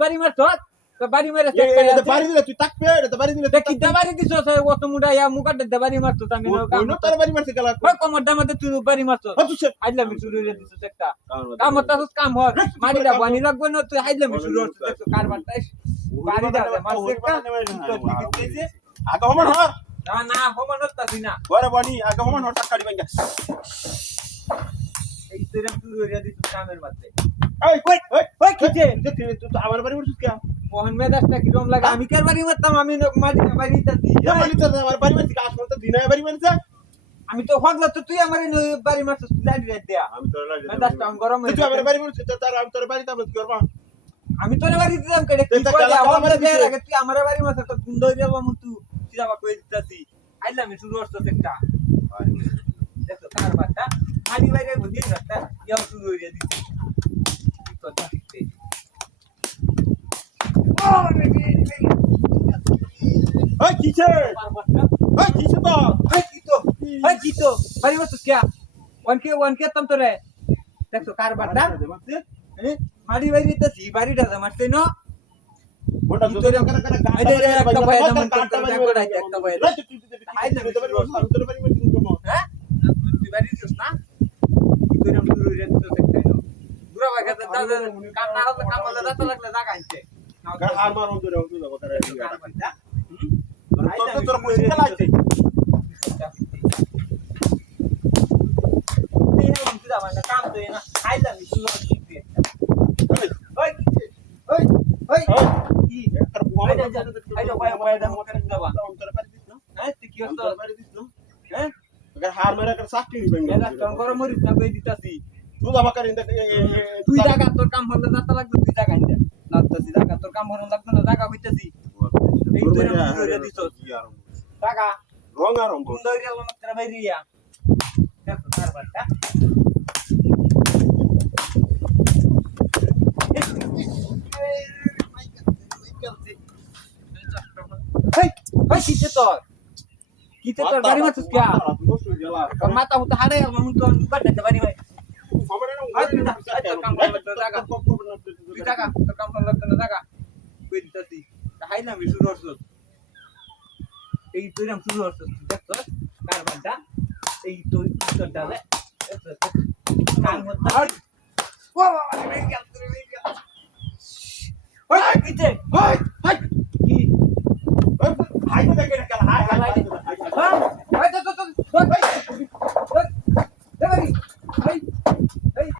বাড়ি মারছ বাড়ি মেরে বাড়ি দিলে তুই তাকবে এটা বাড়ি দিলে দেখি দেবারি দিছ অত মুডা ইয়া মুকাটে দেবারি মারছ আমি অন্য তার বাড়ি মারছে গেলা ওই কমর দামাতে তুই বাড়ি মারছ হচ্ছে হাইলামি শুরু করে দিছ একটা কাম হয় না আগে হমান হর না না হমান হতা না। ঘরে বানি আগে হমান হর টাকা দিবেন এই তোরা শুরু করে দিছ কামের মাঝে এই ওই ওই ওই কিছে তুই তুই আমার বাড়ি মারছিস কে? মোহন মেদাসটা কিরম লাগে? আমি কার বাড়ি মারতাম আমি দা বাড়ি দিতাছি যা বাড়ি তো আমার বাড়ি মারছিস কাজ করতে দিনায় বাড়ি মারছে আমি তো হগলা তো তুই আমার বাড়ি মারছিস রাত দেয়া আমি তোর লাগে মেদাসটা গরম তুই আমার বাড়ি মারছিস তার আমি তোর বাড়ি তাবলে কি করবা? আমি তোর বাড়ি দিতাম কেটে তুই কালা আমার দিছিস। আগে তুই আমার বাড়ি মারছিস তো গুন্ড হয়ে যাব মু তুই সিধা কই দিতাছি। আইলাম শুরু করছিস একটা। দেখো কার বাটা খালি বাইরে বুঝিয়ে রাখতা ইয়াও শুরু হয়ে দিছে। কি কথা শিখতে ওই কিছে ওই কিছে তো? Ay, Kito! Ay, Kito! Bari mo sus kya? One K, one K tam to কার বাটা মারি বাড়ি তো সি বাড়িটা মারছে না? ওটা কি তোর তোর- করে করে একটা বয়ে দাম একটা বয়ে একটা। হাই না তোর বাড়ি মারছিস তো হ্যাঁ? তুই বাড়ি দিছিস না? কি আমি শুরু রে তো দেখতে না। বুড়া বাগা দাদা কাম না হলে কাম হলে দাঁত লাগলে জায়গা আনছে আর মার ওদের ওদের কথা রে কার বাটা তোর তোর খেলাইতে কাম তো না। খাইলাম হ্যাঁ তুই তুই জায়গা তোর কাম হলে যাতে লাগবে তুই জায়গা আইন্দা লাগতেছি জায়গা তোর কাম হলে লাগবে না জায়গা হইতাছি এই তো এরকম করে দিছস। জায়গা রং আর রং সুন্দর গেল মাত্র বাইরিয়া দেখো তার বাটা হেই হেই কিছে তোর? কিছে তোর বাড়ি মারছিস কে তোর মাথা হুতা হাড়ে আমার মুখ তো বাড়তে বাড়ি ভাই তুই জায়গা। তোর কাম লাগবে না জায়গা। কই দিতাছি হাইলাম শুরু করছস এই তুই রাম শুরু করছস তুই দেখছস কার বাটা এই তুই তোর ডালে। কাম হতা ও বাবা